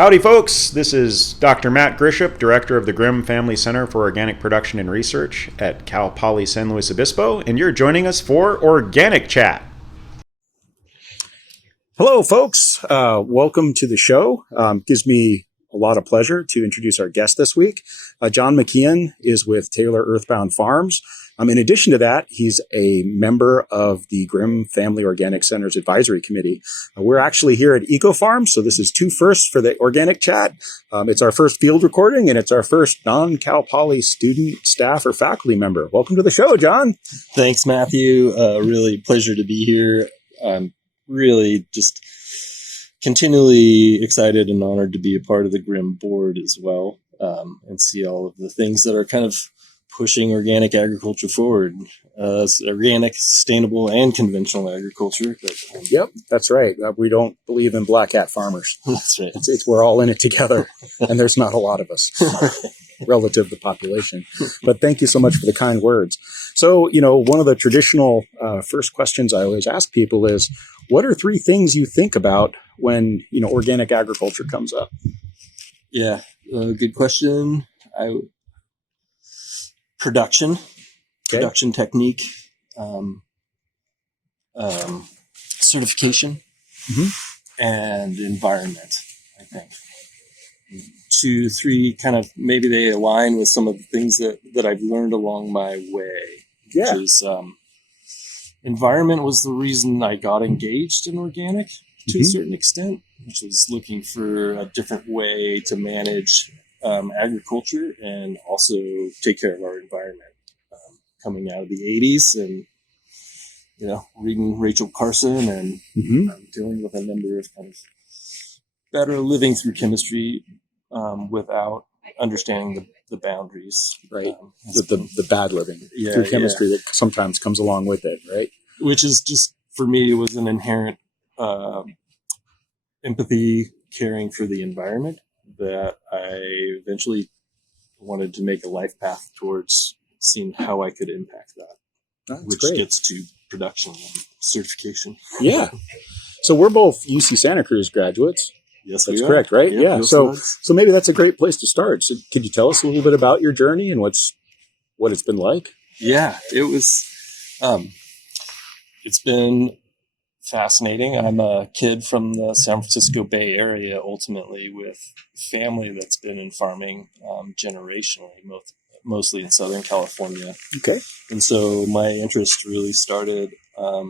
Howdy, folks. This is Dr. Matt Grieshop, Director of the Grimm Family Center for Organic Production and Research at Cal Poly San Luis Obispo, and you're joining us for Organic Chat. Hello, folks. Welcome to the show. Gives me a lot of pleasure to introduce our guest this week. John Mckeon is with Taylor Earthbound Farms. In addition to that, he's a member of the Grimm Family Organic Center's Advisory Committee. We're actually here at Eco Farm, so this is two firsts for the Organic Chat. It's our first field recording, and it's our first non-Cal Poly student, staff, or faculty member. Welcome to the show, John. Thanks, Matthew. Really pleasure to be here. I'm really just continually excited and honored to be a part of the Grimm board as well, and see all of the things that are kind of pushing organic agriculture forward, organic, sustainable, and conventional agriculture. Yep, that's right. We don't believe in black hat farmers. That's right. We're all in it together, and there's not a lot of us relative to the population. But thank you so much for the kind words. So, one of the traditional first questions I always ask people is, what are three things you think about when, organic agriculture comes up? Yeah, good question. Production technique, certification, and environment, I think. 2, 3, kind of maybe they align with some of the things that I've learned along my way. Yeah. Which is, environment was the reason I got engaged in organic to a certain extent, which was looking for a different way to manage agriculture and also take care of our environment. Coming out of the 80s and, reading Rachel Carson and dealing with a number of kind of better living through chemistry without understanding the boundaries. Right. The bad living through chemistry that sometimes comes along with it, right? Which is just, for me, it was an inherent empathy, caring for the environment that I eventually wanted to make a life path towards seeing how I could impact that. That's which great. Gets to production and certification. Yeah. So we're both UC Santa Cruz graduates. Yes, that's correct, right? Yeah. So maybe that's a great place to start. So could you tell us a little bit about your journey and what it's been like? Yeah, it was. It's been fascinating. I'm a kid from the San Francisco Bay Area, ultimately, with family that's been in farming generationally, mostly in Southern California. Okay. And so my interest really started. I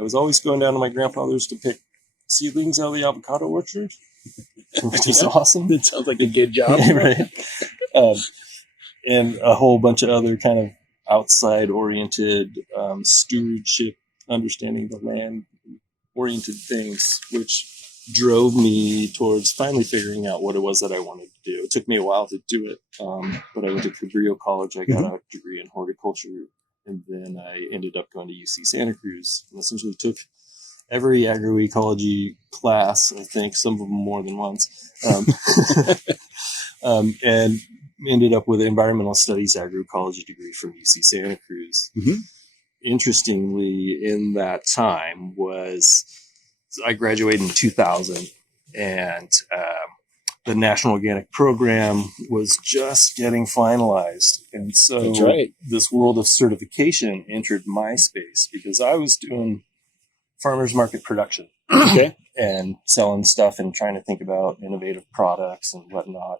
was always going down to my grandfather's to pick seedlings out of the avocado orchard, which is awesome. It sounds like a good job. Right. And a whole bunch of other kind of outside-oriented stewardship, understanding the land-oriented things, which drove me towards finally figuring out what it was that I wanted to do. It took me a while to do it, but I went to Cabrillo College. I got a degree in horticulture, and then I ended up going to UC Santa Cruz and essentially took every agroecology class, I think, some of them more than once, and ended up with an environmental studies agroecology degree from UC Santa Cruz. Interestingly, in that time I graduated in 2000, and the National Organic Program was just getting finalized. And so this world of certification entered my space because I was doing farmers market production and selling stuff and trying to think about innovative products and whatnot.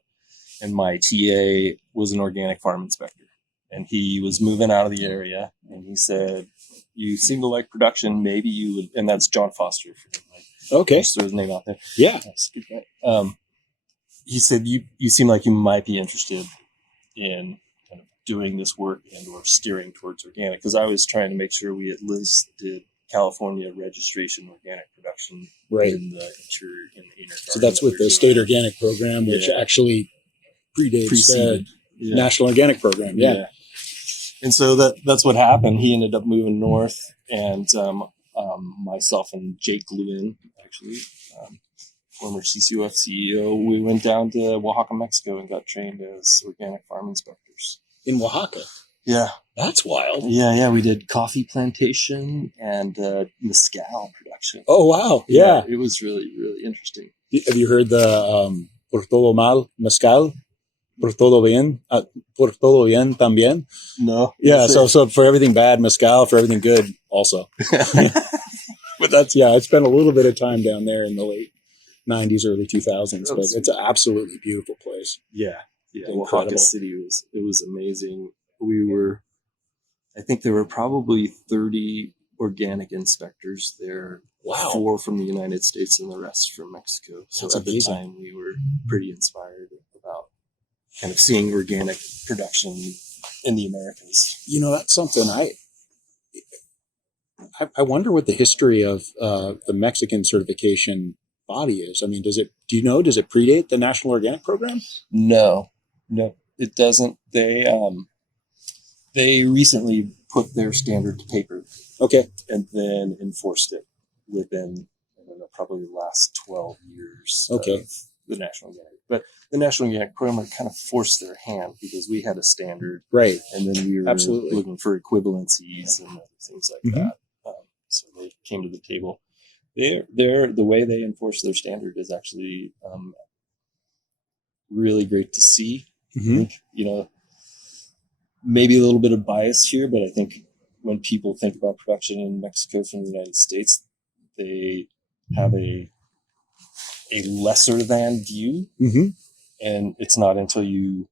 And my TA was an organic farm inspector, and he was moving out of the area, and he said, "You seem to like production. Maybe you would," and that's John Foster. Okay. Just throw his name out there. Yeah. He said, you seem like you might be interested in kind of doing this work and or steering towards organic, because I was trying to make sure we at least did California registration organic production in the inner. So that's with the state organic program, which actually predates the National Organic Program. Yeah. And so that's what happened. He ended up moving north, and myself and Jake Lewin, actually, former CCUF CEO, we went down to Oaxaca, Mexico, and got trained as organic farm inspectors. In Oaxaca? Yeah. That's wild. Yeah. We did coffee plantation and mezcal production. Oh, wow. Yeah. It was really, really interesting. Have you heard the por todo mal mezcal? Por todo bien, por todo bien también. No. Yeah, so for everything bad, mezcal. For everything good, also. But that's I spent a little bit of time down there in the late '90s, early 2000s. But it's an absolutely beautiful place. Yeah. Incredible. Oaxaca City was amazing. I think there were probably 30 organic inspectors there. Wow. 4 from the United States and the rest from Mexico. So That's at amazing. the time, we were pretty inspired about kind of seeing organic production in the Americas. You know, that's something I wonder what the history of the Mexican certification body is. I mean, does it predate the National Organic Program? No, it doesn't. They recently put their standard to paper. Okay. And then enforced it within, I don't know, probably the last 12 years Okay. of the National Organic. But the National Organic Program kind of forced their hand because we had a standard. Right. And then we were Absolutely. looking for equivalencies and things like Mhm. that. So they came to the table. The way they enforce their standard is actually really great to see. Mhm. I think, maybe a little bit of bias here, but I think when people think about production in Mexico from the United States, they have a lesser than view. Mhm. And it's not until you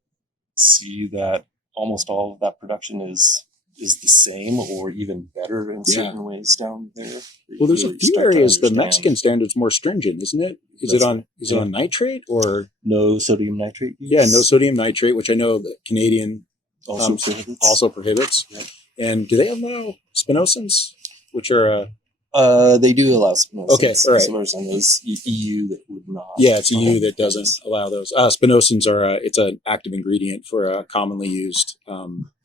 see that almost all of that production is the same or even better in certain ways down there. Well, there's a You few start to areas the understand. Mexican standard's more stringent, isn't it? Is it on nitrate or no sodium nitrate use? Yeah, no sodium nitrate, which I know the Canadian also prohibits. Yeah. And do they allow spinosins, which are they do allow spinosins. Okay, all right. Spinosins is EU that would not. Yeah, it's EU that doesn't allow those. Spinosins are it's an active ingredient for a commonly used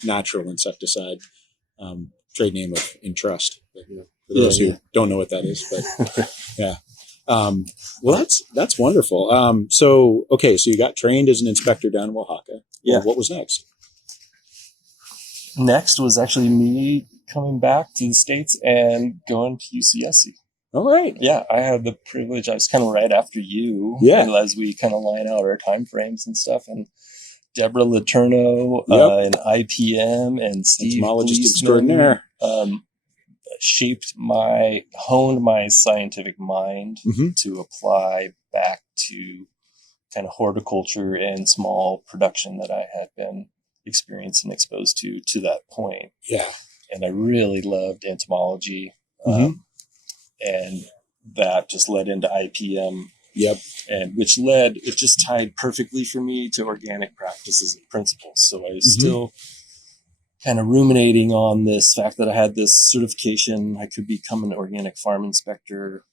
natural insecticide. Trade name of Entrust. For those who don't know what that is, but yeah. Well, that's wonderful. So you got trained as an inspector down in Oaxaca. Yeah. Well, what was next? Next was actually me coming back to the States and going to UCSC. All right. Yeah, I had the privilege. I was kind of right after you. Yeah. As we kind of line out our time frames and stuff. And Deborah Letourneau and IPM and Steve entomologist extraordinaire honed my scientific mind to apply back to kind of horticulture and small production that I had been experienced and exposed to that point. Yeah. And I really loved entomology. And that just led into IPM. Yep. And it just tied perfectly for me to organic practices and principles. So I was still kind of ruminating on this fact that I had this certification. I could become an organic farm inspector.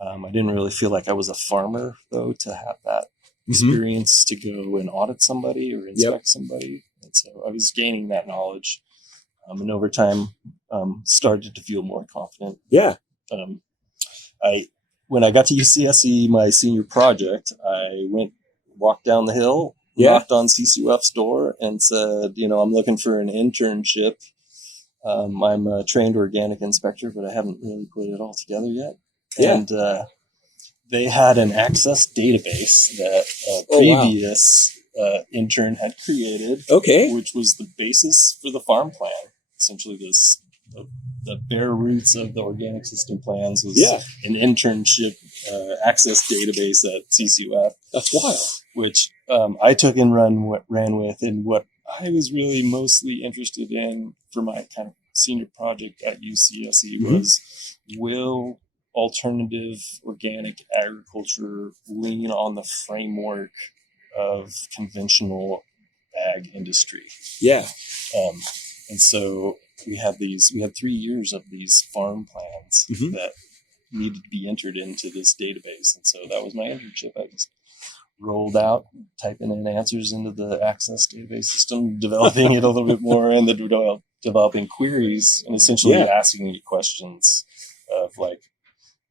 I didn't really feel like I was a farmer, though, to have that experience to go and audit somebody or inspect somebody. And so I was gaining that knowledge. And over time, started to feel more confident. Yeah. When I got to UCSC, my senior project, I walked down the hill, knocked on CCUF's door and said, I'm looking for an internship. I'm a trained organic inspector, but I haven't really put it all together yet. Yeah. And they had an access database that a previous intern had created, which was the basis for the farm plan. Essentially, the bare roots of the organic system plans was an internship access database at CCUF. That's wild. Which I took and ran with, and what I was really mostly interested in for my kind of senior project at UCSC was, will alternative organic agriculture lean on the framework of conventional ag industry? Yeah. And so we had 3 years of these farm plans that needed to be entered into this database. And so that was my internship. I just rolled out, typing in answers into the access database system, developing it a little bit more, and then developing queries and essentially asking you questions of like,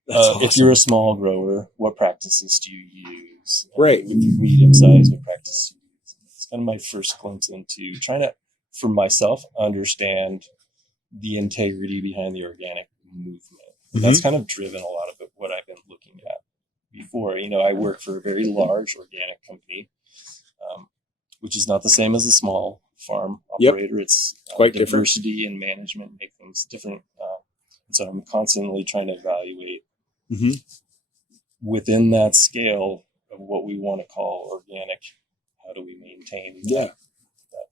if you're a small grower, what practices do you use? Right. If you're medium size, what practices do you use? It's kind of my first glimpse into trying to for myself, understand the integrity behind the organic movement. That's kind of driven a lot of what I've been looking at before. I work for a very large organic company, which is not the same as a small farm operator. It's quite diversity and management make things different. And so I'm constantly trying to evaluate within that scale of what we want to call organic. How do we maintain that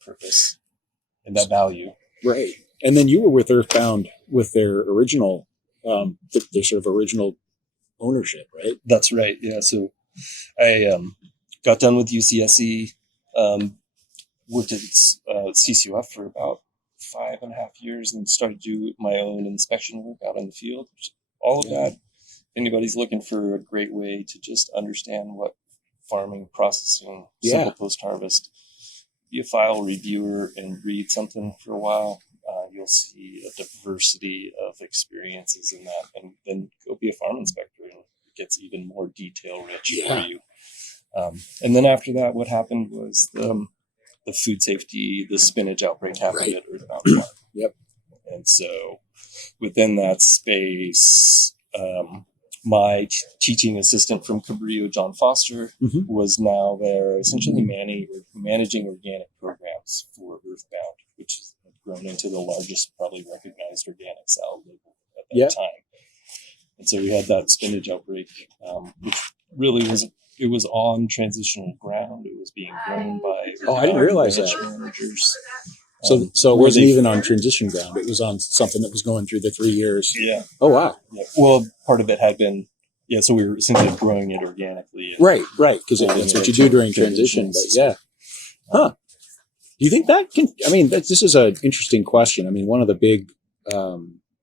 purpose and that value? Right. And then you were with Earthbound with their original, their sort of original ownership, right? That's right. Yeah. So I got done with UCSC, worked at CCUF for about 5.5 years, and started to do my own inspection work out in the field. All of that, if anybody's looking for a great way to just understand what farming, processing, simple post-harvest, be a file reviewer and read something for a while. You'll see a diversity of experiences in that, and then go be a farm inspector, and it gets even more detail rich for you. And then after that, what happened was the food safety, the spinach outbreak happened at Earthbound Farm. And so within that space, my teaching assistant from Cabrillo, John Foster, was now there essentially managing organic programs for Earthbound, which has grown into the largest probably recognized organic salad label at that time. And so we had that spinach outbreak, which really was on transitional ground. It was being grown by I didn't realize that. Managers. So it wasn't even on transition ground. It was on something that was going through the 3 years. Yeah. Oh, wow. Yeah. Well, part of it had been, so we were essentially growing it organically. Right. Because that's what you do during transition. But do you think that can, this is an interesting question. One of the big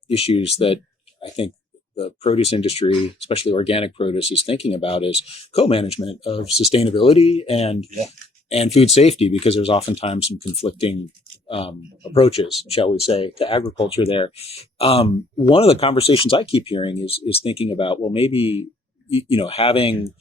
issues that I think the produce industry, especially organic produce, is thinking about is co-management of sustainability and food safety, because there's oftentimes some conflicting approaches, shall we say, to agriculture there. One of the conversations I keep hearing is thinking about, well, maybe, having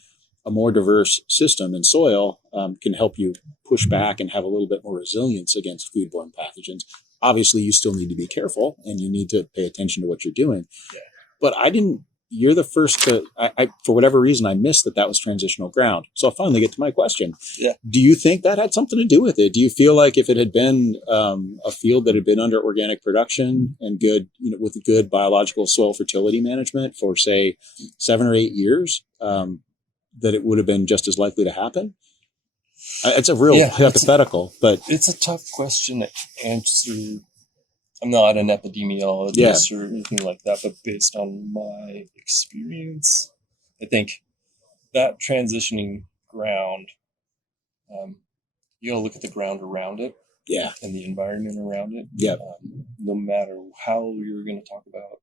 a more diverse system in soil can help you push back and have a little bit more resilience against foodborne pathogens. Obviously, you still need to be careful and you need to pay attention to what you're doing. But you're the first to, for whatever reason, I missed that was transitional ground. So I'll finally get to my question. Do you think that had something to do with it? Do you feel like if it had been a field that had been under organic production and good, with good biological soil fertility management for, say, 7 or 8 years, that it would have been just as likely to happen? It's a real hypothetical, but it's a tough question to answer. I'm not an epidemiologist or anything like that, but based on my experience, I think that transitioning ground, you got to look at the ground around it, and the environment around it. No matter how you're going to talk about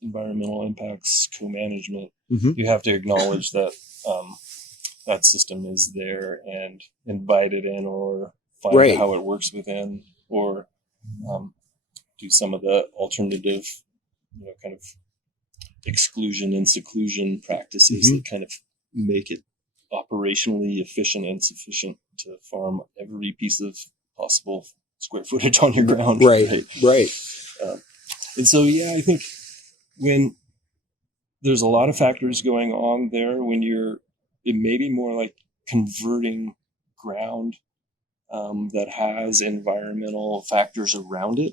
environmental impacts, co-management, you have to acknowledge that that system is there and invite it in, or find out how it works within, or do some of the alternative, kind of exclusion and seclusion practices that kind of make it operationally efficient and sufficient to farm every piece of possible square footage on your ground. Right. And so, I think when there's a lot of factors going on there, it may be more like converting ground that has environmental factors around it.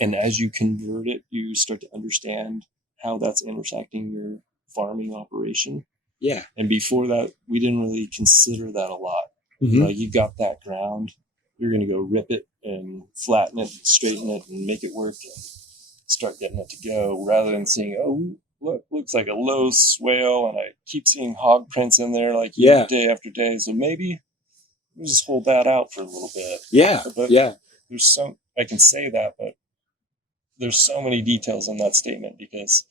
And as you convert it, you start to understand how that's intersecting your farming operation. And before that, we didn't really consider that a lot. Like, you got that ground, you're going to go rip it and flatten it, and straighten it, and make it work, and start getting it to go, rather than seeing, looks like a low swale, and I keep seeing hog prints in there day after day. So maybe we'll just hold that out for a little bit. But there's I can say that, but there's so many details in that statement, because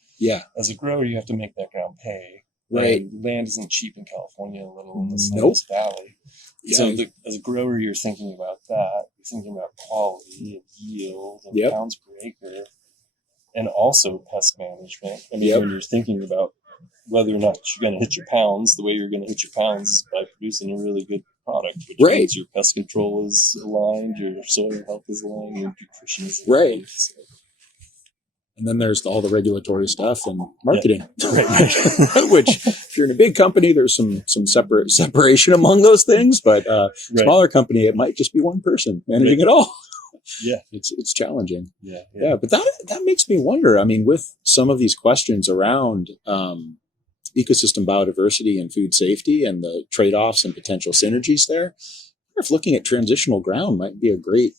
as a grower, you have to make that ground pay. And land isn't cheap in California, let alone the Salinas Valley. So as a grower, you're thinking about that. You're thinking about quality and yield and pounds per acre, and also pest management. When you're thinking about whether or not you're going to hit your pounds, the way you're going to hit your pounds is by producing a really good product, which Right. means your pest control is aligned, your soil health is aligned, your nutrition is Right. aligned. So, And then there's all the regulatory stuff and marketing, right. which if you're in a big company, there's some separation among those things. But smaller company, it might just be one person managing it all. Yeah, it's challenging. Yeah. But that makes me wonder. I mean, with some of these questions around ecosystem biodiversity and food safety and the trade-offs and potential synergies there, I wonder if looking at transitional ground might be a great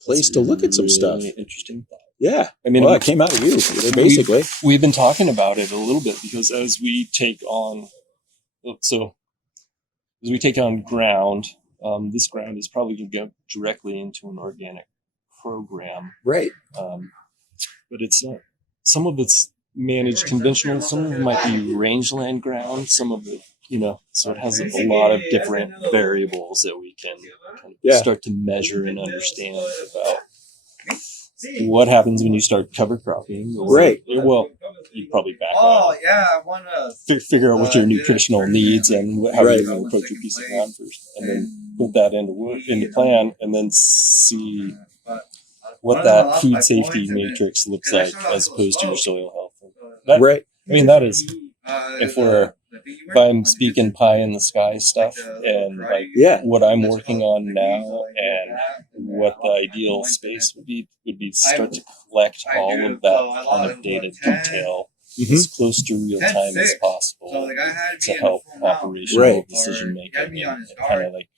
place to look at some stuff. Interesting thought. Yeah. I mean, well, it came out of you, basically. We've been talking about it a little bit because as we take on ground, this ground is probably going to go directly into an organic program. Right. But it's not. Some of it's managed conventional. Some of it might be rangeland ground. Some of it, so it has a lot of different variables that we can kind of start to measure and understand about what happens when you start cover cropping. Right. Well, you probably back up. Figure out what your nutritional needs and how you're going to approach your piece of ground first, and then put that into plan, and then see what that food safety matrix looks like as opposed to your soil health. Right. I mean, that is if I'm speaking pie in the sky stuff and what I'm working on now and what the ideal space would be start to collect all of that kind of data detail as close to real time as possible to help operational decision making. And kind of like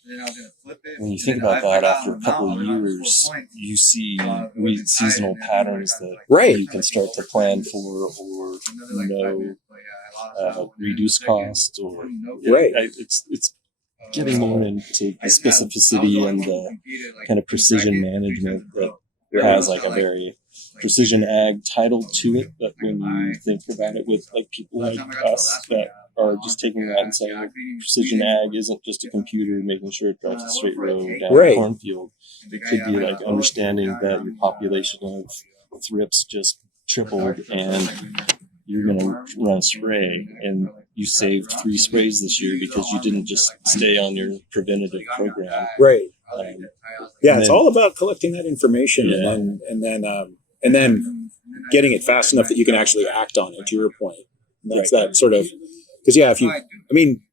when you think about that, after a couple of years, you see seasonal patterns that you can start to plan for or reduce costs or it's getting more into the specificity and the kind of precision management that has like a very precision ag title to it. But when you think about it with like people like us that are just taking that and saying precision ag isn't just a computer making sure it drives a straight road down a cornfield. It could be like understanding that your population of thrips just tripled and you're going to run a spray and you saved 3 sprays this year because you didn't just stay on your preventative program. Right. It's all about collecting that information and then getting it fast enough that you can actually act on it, to your point. And that's that sort of, because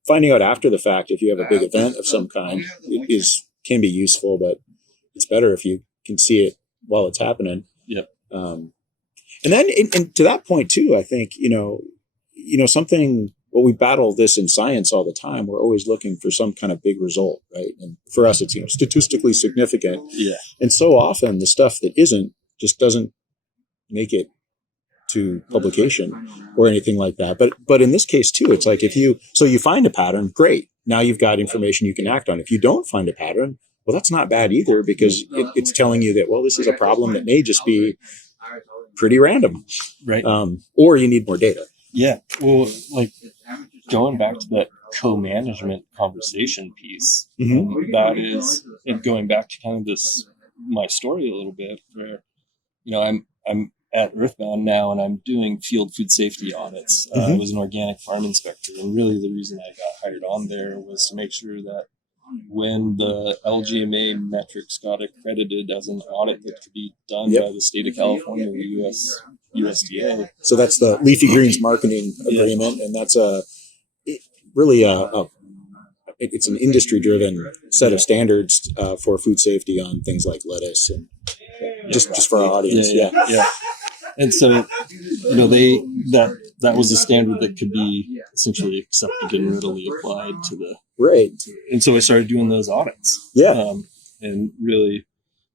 finding out after the fact, if you have a big event of some kind, can be useful, but it's better if you can see it while it's happening. Yep. And then, and to that point too, I think, something, we battle this in science all the time. We're always looking for some kind of big result, right? And for us, it's, statistically significant. Yeah. And so often the stuff that just doesn't make it to publication or anything like that. But in this case too, it's like you find a pattern, great. Now you've got information you can act on. If you don't find a pattern, well, that's not bad either, because it's telling you that, well, this is a problem that may just be pretty random, right? Or you need more data. Yeah. Well, like going back to that co-management conversation piece, that is, and going back to kind of my story a little bit, where I'm at Earthbound now and I'm doing field food safety audits. I was an organic farm inspector, and really the reason I got hired on there was to make sure that when the LGMA metrics got accredited as an audit that could be done by the state of California, the USDA. So that's the Leafy Greens marketing agreement, and that's it's an industry-driven set of standards for food safety on things like lettuce, and just for our audience. Yeah. And so, that was a standard that could be essentially accepted and readily applied to the And so I started doing those audits. Yeah. And really,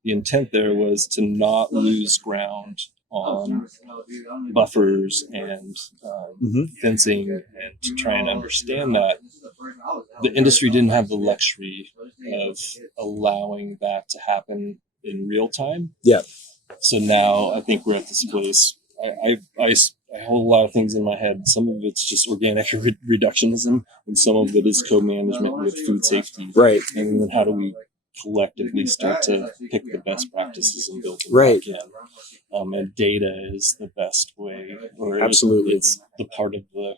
the intent there was to not lose ground on buffers and fencing, and to try and understand that the industry didn't have the luxury of allowing that to happen in real time. Yeah. So now I think we're at this place. I hold a lot of things in my head. Some of it's just organic reductionism, and some of it is co-management with food safety. Right. And then how do we collectively start to pick the best practices and build them back in? And data is the best way, or absolutely, it's the part of the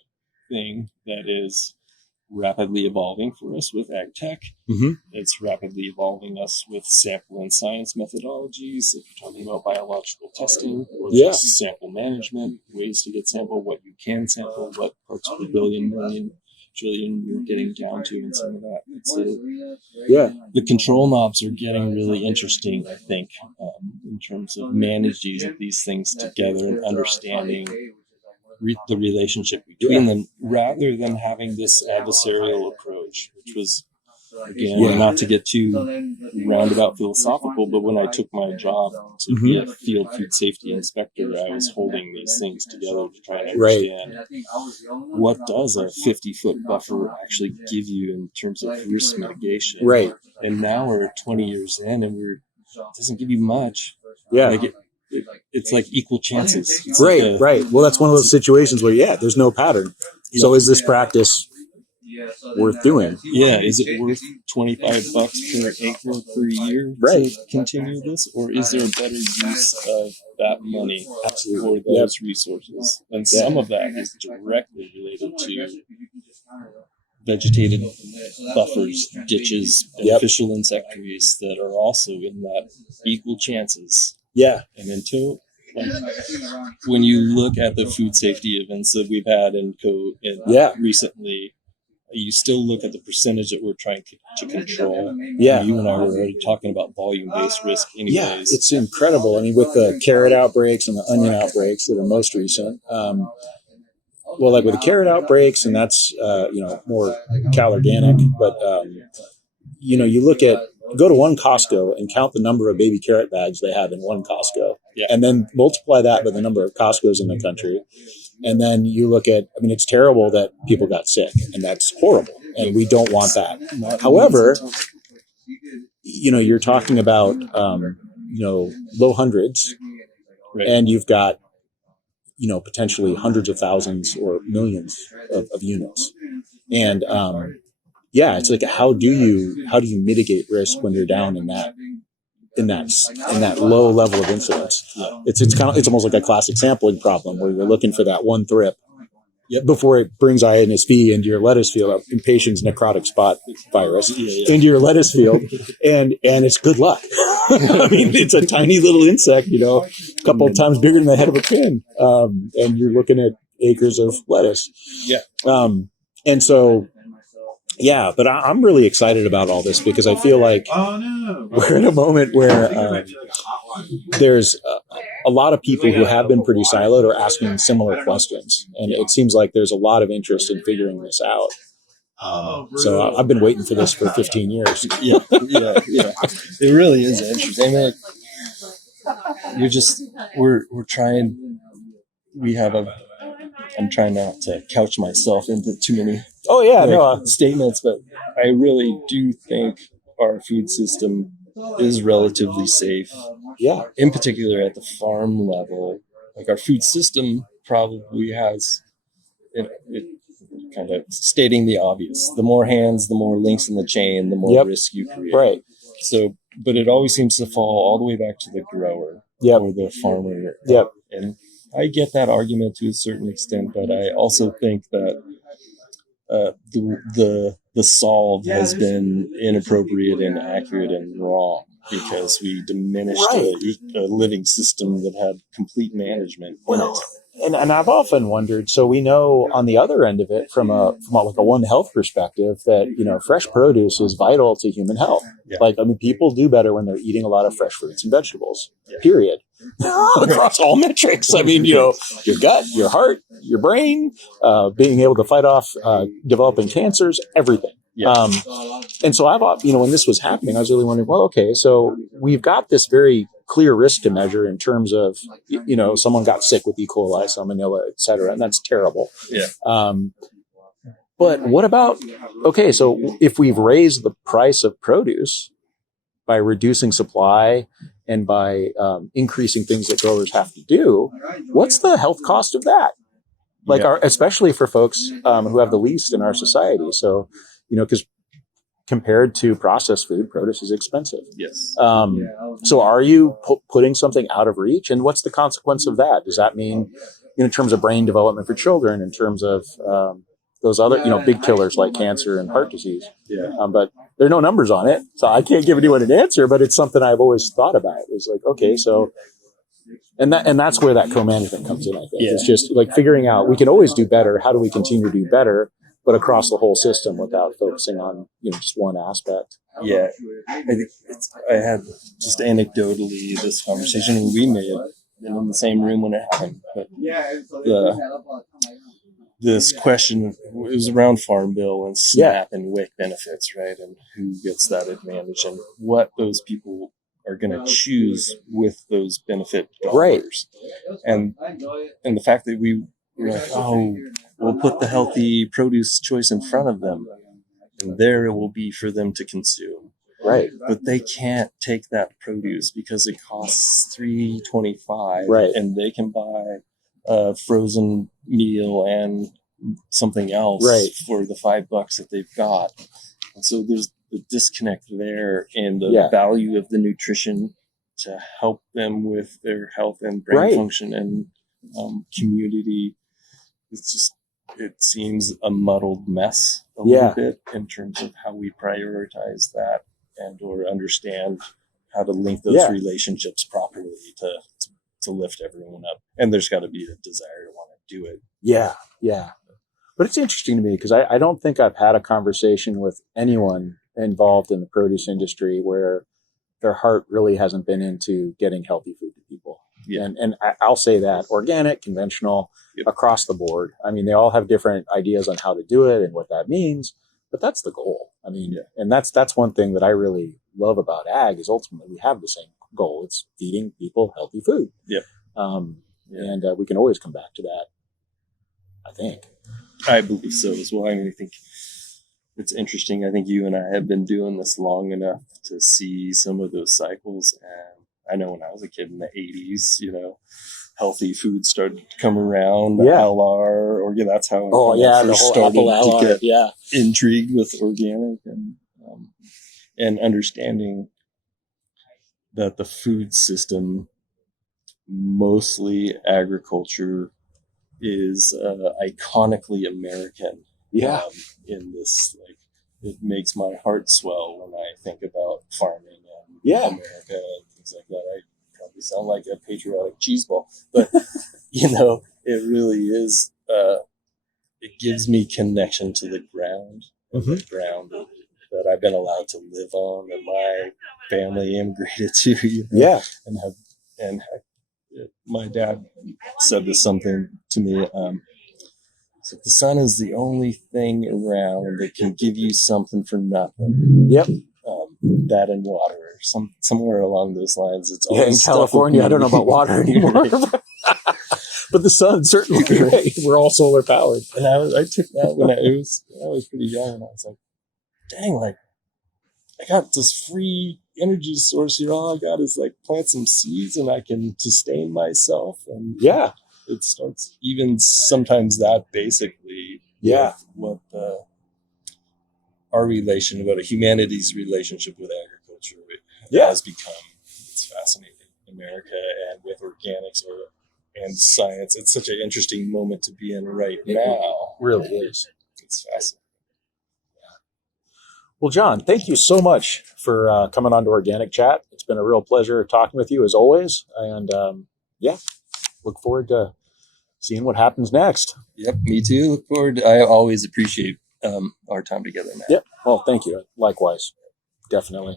thing that is rapidly evolving for us with ag tech. Mm-hmm. It's rapidly evolving us with sample and science methodologies. If you're talking about biological testing or just sample management, ways to get sample, what you can sample, what parts per billion, million, trillion you're getting down to, and some of that. The control knobs are getting really interesting, I think, in terms of managing these things together and understanding the relationship between them, rather than having this adversarial approach, which was, again, not to get too roundabout philosophical, but when I took my job to be a field food safety inspector, I was holding these things together to try and understand what does a 50-foot buffer actually give you in terms of risk mitigation. Right. And now we're 20 years in, and it doesn't give you much. Yeah. Like it's like equal chances. It's right. Well, that's one of those situations where, there's no pattern. Yeah. So is this practice worth doing? Yeah. Is it worth $25 per acre per year to continue this? Or is there a better use of that money for those resources? And some of that is directly related to vegetated buffers, ditches, beneficial insectaries that are also in that equal chances. Yeah. And until when you look at the food safety events that we've had recently, you still look at the percentage that we're trying to control. Yeah. You and I were already talking about volume-based risk anyways. Yeah, it's incredible. I mean, with the carrot outbreaks and the onion outbreaks that are most recent, like with the carrot outbreaks, and that's, more cal-organic, but, you go to one Costco and count the number of baby carrot bags they have in one Costco, and then multiply that by the number of Costcos in the country. And then you look at, it's terrible that people got sick, and that's horrible, and we don't want that. However, you're talking about, low hundreds, and you've got, potentially hundreds of thousands or millions of units. And, it's like, how do you mitigate risk when you're down in that low level of incidence? It's almost like a classic sampling problem where you're looking for that one thrip before it brings INSV into your lettuce field, impatiens necrotic spot virus into your lettuce field, and it's good luck. It's a tiny little insect, a couple of times bigger than the head of a pin, and you're looking at acres of lettuce. And so. Yeah, but I'm really excited about all this because I feel like we're in a moment where there's a lot of people who have been pretty siloed are asking similar questions. And it seems like there's a lot of interest in figuring this out. So I've been waiting for this for 15 years. Yeah. It really is interesting. We're trying, I'm trying not to couch myself into too many statements, but I really do think our food system is relatively safe. Yeah. In particular at the farm level, like our food system probably has it kind of stating the obvious. The more hands, the more links in the chain, the more risk you create. Right. So, but it always seems to fall all the way back to the grower or the farmer. Yep. And I get that argument to a certain extent, but I also think that the solve has been inappropriate, inaccurate, and wrong because we diminished a living system that had complete management. And I've often wondered. So we know on the other end of it, from a One Health perspective, that fresh produce is vital to human health. Yeah. People do better when they're eating a lot of fresh fruits and vegetables. Yeah. Period. Across all metrics. Your gut, your heart, your brain, being able to fight off developing cancers, everything. Yeah. And so when this was happening, I was really wondering, well, okay, so we've got this very clear risk to measure in terms of, someone got sick with E. coli, salmonella, et cetera, and that's terrible. Yeah. But what about, so if we've raised the price of produce by reducing supply and by increasing things that growers have to do, what's the health cost of that? Especially for folks who have the least in our society. So, because compared to processed food, produce is expensive. Yes. So are you putting something out of reach? And what's the consequence of that? Does that mean, in terms of brain development for children, in terms of, those other, big killers like cancer and heart disease. Yeah. But there are no numbers on it, so I can't give anyone an answer. But it's something I've always thought about. It's like, okay, so, and that's where that co-management comes in. I think it's just like figuring out we can always do better. How do we continue to do better, but across the whole system without focusing on just one aspect. Yeah, I think I had just anecdotally this conversation, and we may have been in the same room when it happened, but this question was around Farm Bill and SNAP and WIC benefits, right? And who gets that advantage and what those people are going to choose with those benefit dollars. Right. And the fact that we were like, oh, we'll put the healthy produce choice in front of them, and there it will be for them to consume. Right. But they can't take that produce because it costs $3.25, right, and they can buy a frozen meal and something else right for the $5 that they've got. And so there's the disconnect there in the value of the nutrition to help them with their health and brain function and community. It's just, it seems a muddled mess a little bit in terms of how we prioritize that and or understand how to link those relationships properly to lift everyone up. And there's got to be a desire to want to do it. Yeah. But it's interesting to me because I don't think I've had a conversation with anyone involved in the produce industry where their heart really hasn't been into getting healthy food to people. Yeah. And I'll say that organic, conventional, across the board. I mean, they all have different ideas on how to do it and what that means, but that's the goal. I mean, and that's one thing that I really love about ag is ultimately we have the same goal. It's feeding people healthy food. Yeah. And we can always come back to that, I think. I believe so as well. I mean, I think it's interesting. I think you and I have been doing this long enough to see some of those cycles. And I know when I was a kid in the 80s, healthy food started to come around. LR, or that's how I first started to get intrigued with organic and understanding that the food system, mostly agriculture, is iconically American. In this, it makes my heart swell when I think about farming and America and things like that. I probably sound like a patriotic cheeseball, but it really is. It gives me connection to the ground, the ground that I've been allowed to live on, that my family immigrated to. And my dad said this something to me. So the sun is the only thing around that can give you something for nothing. That and water, somewhere along those lines. It's in California. I don't know about water anymore, but the sun certainly. Right. We're all solar powered. And I took that when I was pretty young, and I was like, dang, I got this free energy source here. All I got is plant some seeds and I can sustain myself. And it starts even sometimes that basically what our relation, what a humanity's relationship with agriculture has become. It's fascinating. America and with organics and science. It's such an interesting moment to be in right now. It really is. It's fascinating. Well, John, thank you so much for coming on to Organic Chat. It's been a real pleasure talking with you as always. And look forward to seeing what happens next. Yep, me too. Look forward. I always appreciate our time together, Matt. Yep. Well, thank you. Likewise. Definitely.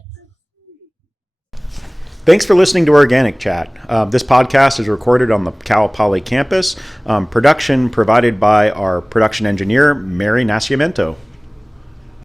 Thanks for listening to Organic Chat. This podcast is recorded on the Cal Poly campus. Production provided by our production engineer, Mary Nascimento.